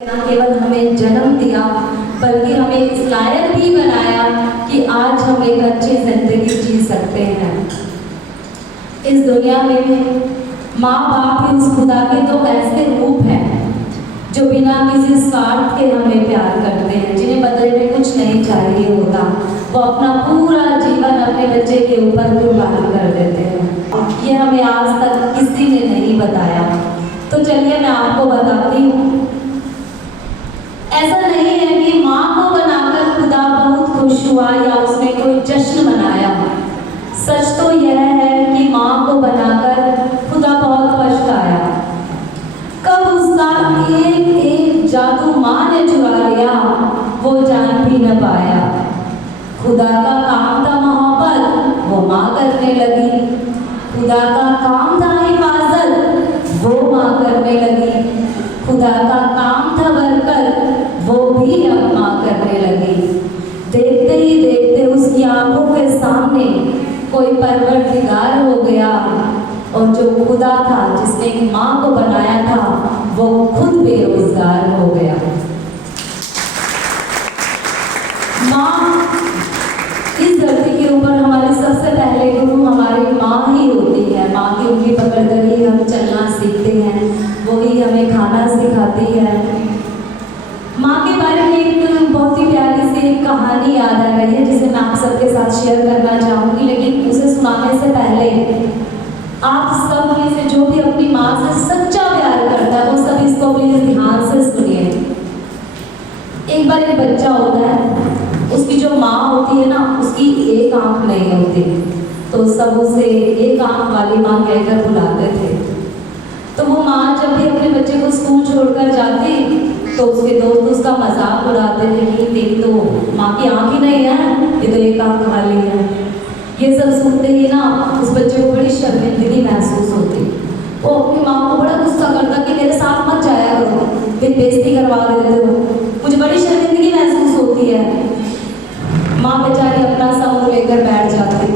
न केवल हमें जन्म दिया बल्कि हमें इस लायक भी बनाया कि आज हम एक अच्छी जिंदगी जी सकते हैं। इस दुनिया में माँ बाप उस खुदा के तो ऐसे रूप हैं जो बिना किसी स्वार्थ के हमें प्यार करते हैं, जिन्हें बदले में कुछ नहीं चाहिए होता। वो अपना पूरा जीवन अपने बच्चे के ऊपर कुर्बान कर देते हैं। ये हमें आज तक किसी ने नहीं बताया, तो चलिए मैं आपको बताती हूँ। ऐसा नहीं है कि माँ को बनाकर खुदा बहुत खुश हुआ या उसने कोई जश्न मनाया। सच तो यह है कि माँ को बनाकर खुदा बहुत पछताया। कब उसका एक एक जादू माँ ने चुरा लिया वो जान भी न पाया। खुदा का काम था मोहब्बत, वो माँ करने लगी। खुदा का काम था हिफाजत, वो माँ करने लगी। खुदा का काम था बरकत, वो भी अब माँ करने लगी। देखते ही देखते उसकी आंखों के सामने कोई परवरदिगार हो गया, और जो खुदा था जिसने एक माँ को बनाया था वो खुद बेरोजगार हो गया। माँ इस धरती के ऊपर हमारे सबसे पहले गुरु हमारी माँ ही होती है। माँ की उंगली पकड़कर ही हम चलना सीखते हैं, वही हमें खाना सिखाती है। माँ के बारे में एक बहुत ही प्यारी सी एक कहानी याद आ रही है जिसे मैं आप सबके साथ शेयर करना चाहूँगी, लेकिन उसे सुनाने से पहले आप सब में से जो भी अपनी माँ से सच्चा प्यार करता है वो सब इसको प्लीज ध्यान से सुनिए। एक बार एक बच्चा होता है, उसकी जो माँ होती है ना उसकी एक आंख नहीं होती, तो सब उसे एक आंख वाली माँ कहकर बुलाते थे। तो वो माँ जब भी अपने बच्चे को स्कूल छोड़कर जाती तो उसके दोस्त उसका मजाक उड़ाते थे कि तेरी तो माँ की आंख ही नहीं है, ये तो एक आंख वाली है। ये सब सुनते ही ना उस बच्चे को बड़ी शर्मिंदगी महसूस होती। वो अपनी माँ को बड़ा गुस्सा करता कि मेरे साथ मत जाया करो, फिर बेइज्जती करवा देते हो, मुझे बड़ी शर्मिंदगी महसूस होती है। माँ बेचारी अपना सा मुँह लेकर बैठ जाती।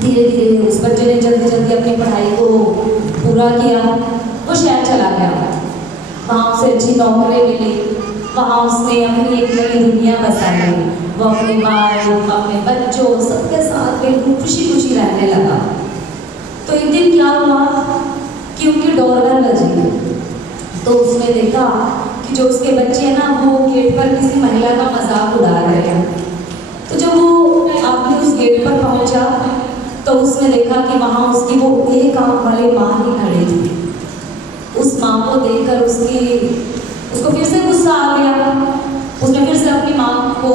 धीरे धीरे उस बच्चे ने जल्दी जल्दी अपनी पढ़ाई को पूरा किया। वो शहर चला गया, वहाँ उसे अच्छी नौकरी मिली, वहाँ उसने अपनी एक नई दुनिया बसाई। वो अपने भाई अपने बच्चों सबके साथ बिल्कुल खुशी खुशी रहने लगा। तो एक दिन क्या हुआ कि उनकी डोरबेल बजी, तो उसने देखा कि जो उसके बच्चे हैं ना वो गेट पर किसी महिला का मजाक उड़ा रहे हैं। तो जब वो अपने उस गेट पर पहुंचा तो उसने देखा कि वहाँ उसकी वो एक आंख वाली माँ ही खड़ी थी। उस माँ को देखकर उसको फिर से गुस्सा आ गया। उसने फिर से अपनी माँ को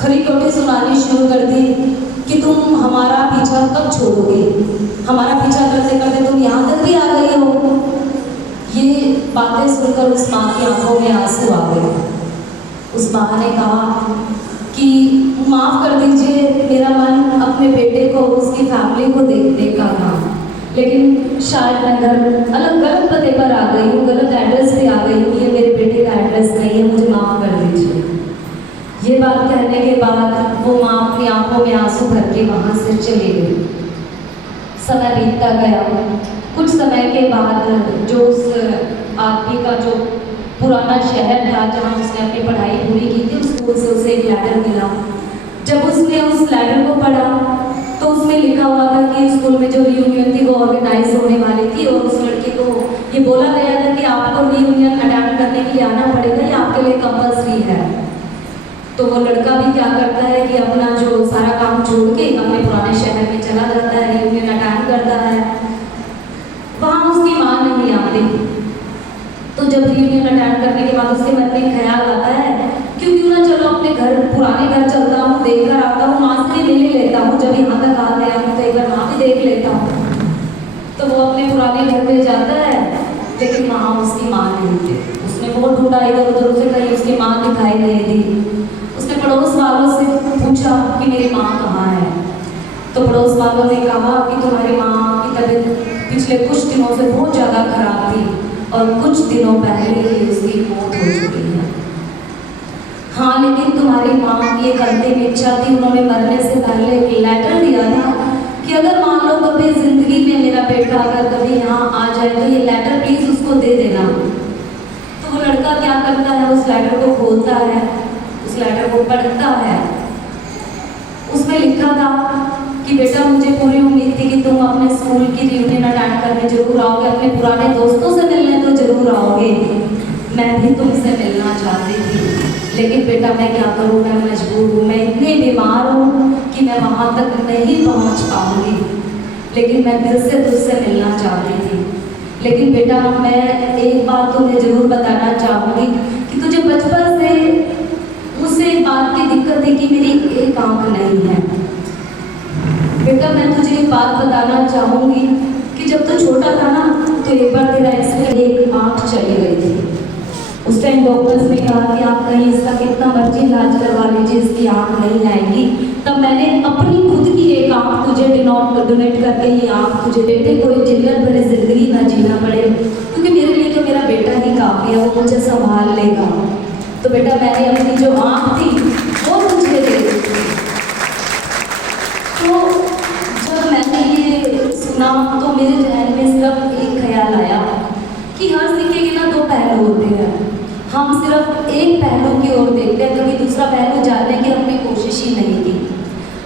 खरी खोटी सुनानी शुरू कर दी कि तुम हमारा पीछा कब छोड़ोगे, हमारा पीछा करते करते तुम यहाँ तक भी आ गई हो। ये बातें सुनकर उस माँ की आंखों में आंसू आ गए। उस माँ ने कहा कि माफ़ कर दीजिए, मेरा मन अपने बेटे को उसकी फैमिली को देखने का था, लेकिन शायद मैं गलत पते पर आ गई हूँ, गलत एड्रेस पे आ गई हूँ, ये मेरे बेटे का एड्रेस नहीं है, मुझे माफ़ कर दीजिए। ये बात कहने के बाद वो माँ अपनी आंखों में आंसू भर के वहाँ से चली गई। समय बीतता गया। कुछ समय के बाद जो उस आदमी का जो पुराना शहर था जहाँ उसने अपनी पढ़ाई पूरी की थी, उस स्कूल से उसे एक लेटर मिला। जब उसने उस लेटर को पढ़ा तो उसमें लिखा हुआ था कि स्कूल में जो रियूनियन थी वो ऑर्गेनाइज होने वाली थी, और उस लड़की को ये बोला गया था कि आपको रियूनियन अटेंड करने के लिए आना पड़ेगा, ये आपके लिए कंपल्सरी है। तो वो लड़का भी क्या करता है कि अपना जो सारा काम छोड़ के अपने पुराने शहर में चला जाता है, रियूनियन अटेंड करता है। वहाँ उसकी माँ नहीं आती। तो जब रियूनियन अटेंड करने के बाद उसके मन में ख्याल आता है क्यों ना चलो अपने घर पुराने घर चलता हूँ, देख कर आता हूँ, माँ से ले लेता हूँ, जब यहाँ तक आ गया हूँ तो एक बार वहाँ भी देख लेता हूँ। तो वो अपने पुराने घर में जाता है, लेकिन वहाँ उसकी माँ नहीं थी। उसने बहुत ढूंढा, इधर उधर उसे कहीं उसकी माँ दिखाई नहीं दी। उसने पड़ोस वालों से पूछा कि मेरी माँ कहाँ है। तो पड़ोस वालों ने कहा कि तुम्हारी माँ की तबीयत पिछले कुछ दिनों से बहुत ज़्यादा खराब थी और कुछ दिनों पहले ही उसकी मौत हो चुकी है। हाँ, लेकिन तुम्हारी माँ की एक अंतिम इच्छा थी, उन्होंने मरने से पहले एक लेटर दिया था कि अगर मान लो कभी जिंदगी में मेरा बेटा अगर कभी यहाँ आ जाए तो ये लेटर प्लीज उसको दे देना। तो वो लड़का तब क्या करता है, उस लेटर को खोलता है, उस लेटर को पढ़ता है। उसमें लिखा था कि बेटा मुझे पूरी उम्मीद थी कि तुम अपने स्कूल की रियूनियन अटेंड करने जरूर आओगे, अपने पुराने दोस्तों से मिलने तो जरूर आओगे, मैं भी तुमसे मिलना चाहती थी, लेकिन बेटा मैं क्या करूँ, मैं मजबूर हूँ, मैं इतनी बीमार हूँ कि मैं वहाँ तक नहीं पहुँच पाऊँगी, लेकिन मैं दिल से तुझसे मिलना चाहती थी। लेकिन बेटा मैं एक बात तुम्हें जरूर बताना चाहूँगी कि तुझे बचपन से मुझसे एक बात की दिक्कत है कि मेरी एक आँख नहीं है। बेटा मैं तुझे एक बात बताना चाहूँगी कि जब तू छोटा था ना तो एक बार तेरा एक्सीडेंट, एक आँख चली गई थी। उस टाइम डॉक्टर्स ने कहा कि आप कहीं इसका कितना मर्जी इलाज करवा लीजिए, इसकी आँख नहीं आएगी। तब मैंने अपनी खुद की एक आँख तुझे डोनेट करके ये आँख तुझे बेटे कोई जिल्लत भरी जिंदगी ना जीना पड़े, क्योंकि मेरे लिए तो मेरा बेटा ही काफ़ी है, वो मुझे संभाल लेगा। तो बेटा मैंने अपनी जो आँख थी वो तुझे दे दी। तो जब मैंने ये सुना तो मेरे जहन में सिर्फ एक ख्याल आया कि हर सिक्के के ना दो पहलू होते हैं, हम सिर्फ एक पहलू की ओर देखते हैं, कभी दूसरा पहलू जानने की हमने कोशिश ही नहीं की।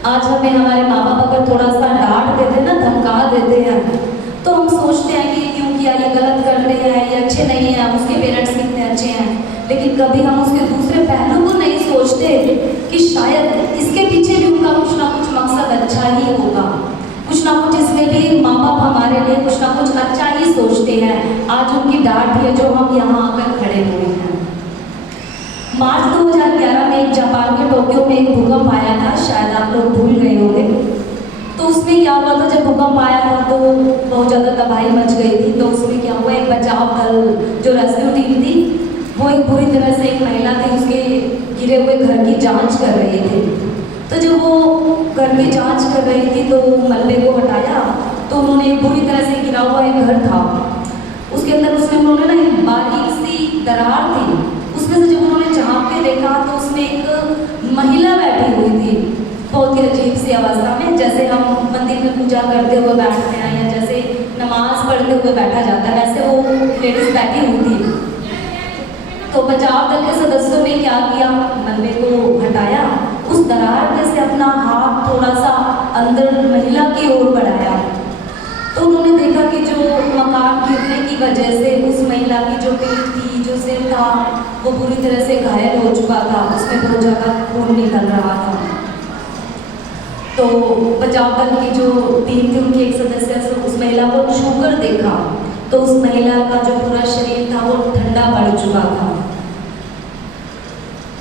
आज हमें हमारे माँ बाप अगर थोड़ा सा डांट देते हैं ना, धमका देते हैं, तो हम सोचते हैं कि क्यों किया, ये गलत कर रहे हैं, ये अच्छे नहीं हैं, उसके पेरेंट्स कितने अच्छे हैं, लेकिन कभी हम उसके दूसरे पहलू को नहीं सोचते कि शायद इसके पीछे भी उनका कुछ ना कुछ मकसद अच्छा ही होगा, कुछ ना कुछ इसमें भी माँ बाप हमारे लिए कुछ ना कुछ अच्छा ही सोचते हैं। आज उनकी डांट है जो हम यहाँ आकर खड़े हुए हैं। मार्च 2011 में एक जापान के टोक्यो में एक भूकंप आया था, शायद आप लोग भूल गए होंगे। तो उसमें क्या हुआ था, जब भूकंप आया था तो बहुत ज़्यादा तबाही मच गई थी। तो उसमें क्या हुआ, एक बचाव दल जो रेस्क्यू टीम थी वो एक पूरी तरह से, एक महिला थी उसके गिरे हुए घर की जाँच कर रहे थे। तो जब वो घर की जांच कर रही थी तो मलबे को हटाया, तो उन्होंने पूरी तरह से गिरा हुआ एक घर था, उसके अंदर उन्होंने ना एक बारीक सी दरार थी, उसमें से जब उन्होंने झाँक के देखा तो उसमें एक महिला बैठी हुई थी, बहुत ही अजीब सी अवस्था में, जैसे हम मंदिर में पूजा करते हुए बैठते हैं या जैसे नमाज पढ़ते हुए बैठा जाता है, वैसे वो लेडीज बैठी हुई थी। तो बचाव दल के सदस्यों ने क्या किया, मलबे को हटाया, उस दरार में से अपना हाथ थोड़ा सा अंदर महिला की ओर बढ़ाया, तो उन्होंने देखा कि जो मकान गिरने की वजह से उस महिला की जो पीठ थी, जो सिर था, वो पूरी तरह से घायल हो चुका था, उसमें बहुत ज़्यादा खून निकल रहा था। तो बचाव दल की जो टीम थी उनके एक सदस्य से उस महिला को छूकर देखा, तो उस महिला का जो पूरा शरीर था वो ठंडा पड़ चुका था।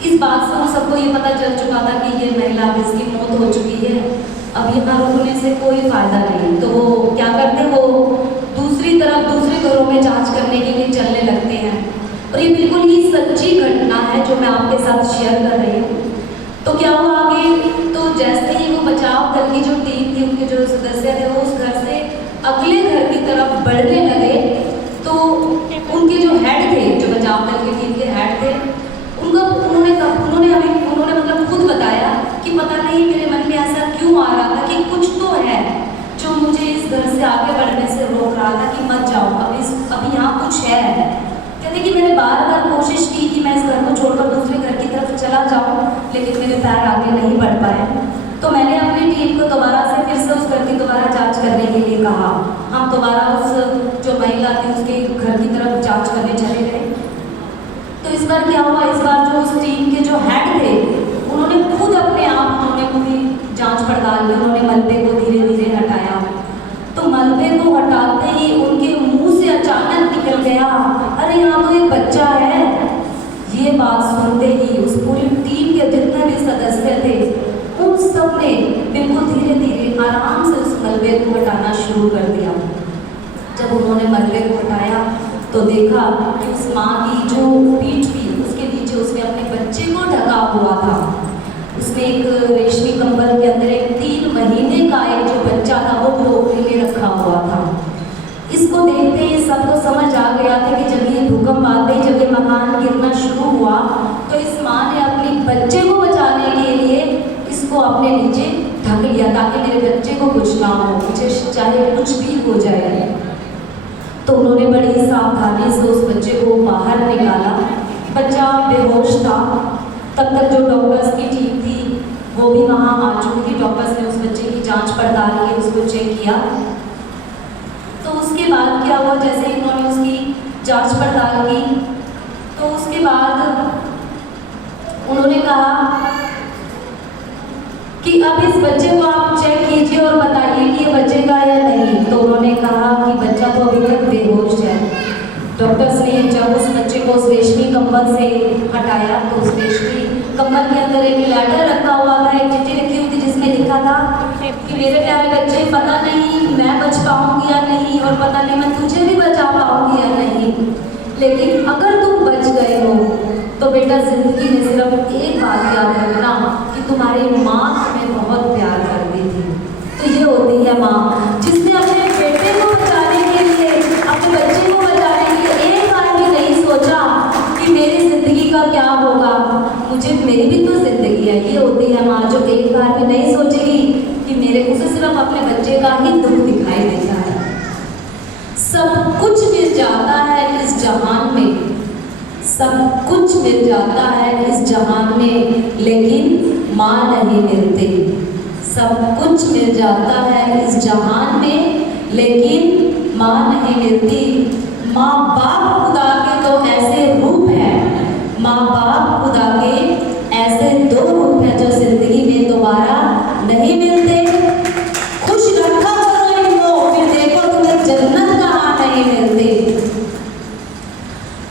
इस बात से हम सबको ये पता चल चुका था कि ये महिला, इसकी मौत हो चुकी है, अब यहाँ रुकने से कोई फायदा नहीं। तो वो क्या करते, वो दूसरी तरफ दूसरे घरों में जांच करने के लिए चलने लगते हैं। और ये बिल्कुल ही सच्ची घटना है जो मैं आपके साथ शेयर कर रही हूँ। तो क्या हुआ आगे, तो जैसे ही वो बचाव दल की जो टीम थी, उनके जो सदस्य थे, वो उस घर से अगले घर की तरफ बढ़ने लगे, तो उनके जो हेड थे, जो बचाव दल की टीम के हेड थे, उन्होंने मतलब खुद बताया कि पता नहीं मेरे मन में ऐसा क्यों आ रहा था कि कुछ तो है जो मुझे इस घर से आगे बढ़ने से रोक रहा था कि मत जाओ, अभी यहाँ कुछ है। कहते कि मैंने बार बार कोशिश की कि मैं इस घर को छोड़कर दूसरे घर की तरफ चला जाऊँ, लेकिन मेरे पैर आगे नहीं बढ़ पाए। तो मैंने अपनी टीम को दोबारा से फिर से उस घर की दोबारा जाँच करने के लिए कहा। हम दोबारा उस जो महिला थी उसके घर की तरफ जाँच करने चले गए। तो इस बार क्या हुआ, इस बार जो उस टीम के जो हेड थे, उन्होंने खुद अपने आप पूरी जांच पड़ताल की, उन्होंने मलबे को धीरे धीरे हटाया। तो मलबे को हटाते ही उनके मुंह से अचानक निकल गया, अरे यहाँ तो एक बच्चा है। ये बात सुनते ही उस पूरी टीम के जितने भी सदस्य थे, उन सब ने बिल्कुल धीरे धीरे आराम से उस मलबे को हटाना शुरू कर दिया। जब उन्होंने मलबे को हटाया तो देखा कि उस माँ की जो पीठ थी उसके नीचे उसने अपने बच्चे को ढका हुआ था। उसमें एक रेशमी कंबल के अंदर एक 3 महीने का एक जो बच्चा था वो टोकरी में रखा हुआ था। इसको देखते ही सबको समझ आ गया था कि जब ये भूकंप आते ही, जब ये मकान गिरना शुरू हुआ, तो इस माँ ने अपने बच्चे को बचाने के लिए इसको अपने नीचे ढक लिया ताकि मेरे बच्चे को कुछ ना हो, मुझे चाहे कुछ भी हो जाए। तो उन्होंने बड़ी सावधानी से उस बच्चे को बाहर निकाला। बच्चा बेहोश था। तब तक जो डॉक्टर्स की टीम थी वो भी वहाँ आ चुकी थी। डॉक्टर्स ने उस बच्चे की जांच पड़ताल की, उसको चेक किया। तो उसके बाद क्या हुआ, जैसे ही उन्होंने उसकी जांच पड़ताल की तो उसके बाद उन्होंने कहा कि अब इस बच्चे को आप चेक कीजिए और बताइए कि ये बचेगा या नहीं। तो उन्होंने कहा कि बच्चा तो अभी तक बेहोश है। डॉक्टर्स ने जब उस बच्चे को उस रेशमी कंबल से हटाया तो उस रेशमी कंबल के अंदर एक लेटर रखा हुआ था, एक चिट्ठी रखी हुई थी जिसमें लिखा था कि मेरे प्यारे बच्चे, पता नहीं मैं बच पाऊंगी या नहीं और पता नहीं मैं तुझे भी बचा पाऊंगी या नहीं, लेकिन अगर तुम बच गए हो तो बेटा जिंदगी में सिर्फ एक बात याद रखना कि तुम्हारी माँ तुम्हें बहुत प्यार करती थी। तो ये होती है माँ जिसने अपने बेटे को बचाने के लिए, अपने बच्चे को बचाने के लिए एक बार भी नहीं सोचा कि मेरी जिंदगी का क्या होगा, मुझे मेरी भी तो जिंदगी है। ये होती है माँ जो एक बार भी नहीं सोचेगी कि मेरे, उसे सिर्फ अपने बच्चे का ही दुख दिखाई देता है। सब कुछ मिल जाता है इस जहान में, सब कुछ मिल जाता है इस जहान में, लेकिन माँ नहीं मिलती। सब कुछ मिल जाता है इस जहान में, लेकिन माँ नहीं मिलती। माँ बाप खुदा के दो ऐसे रूप हैं, माँ बाप खुदा के ऐसे दो रूप हैं जो जिंदगी में दोबारा नहीं मिलते। खुश रखा करो इनको, फिर देखो तुम्हें जन्नत कहाँ नहीं मिलती।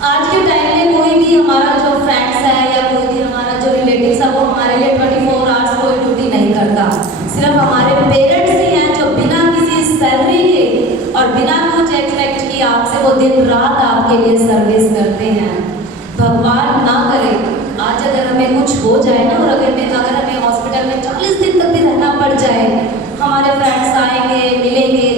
आज के टाइम में कोई भी हमारा जो फ्रेंड्स है या कोई भी हमारा जो रिलेटिव्स है वो हमारे लिए 24 आवर्स कोई ड्यूटी नहीं करता। सिर्फ हमारे पेरेंट्स ही हैं जो बिना किसी सैलरी के और बिना कुछ एक्सपेक्ट किए आपसे वो दिन रात आपके लिए सर्विस करते हैं। भगवान ना करे आज अगर हमें कुछ हो जाए ना, और अगर हमें हॉस्पिटल में 40 दिन तक भी रहना पड़ जाए, हमारे फ्रेंड्स आएंगे, मिलेंगे,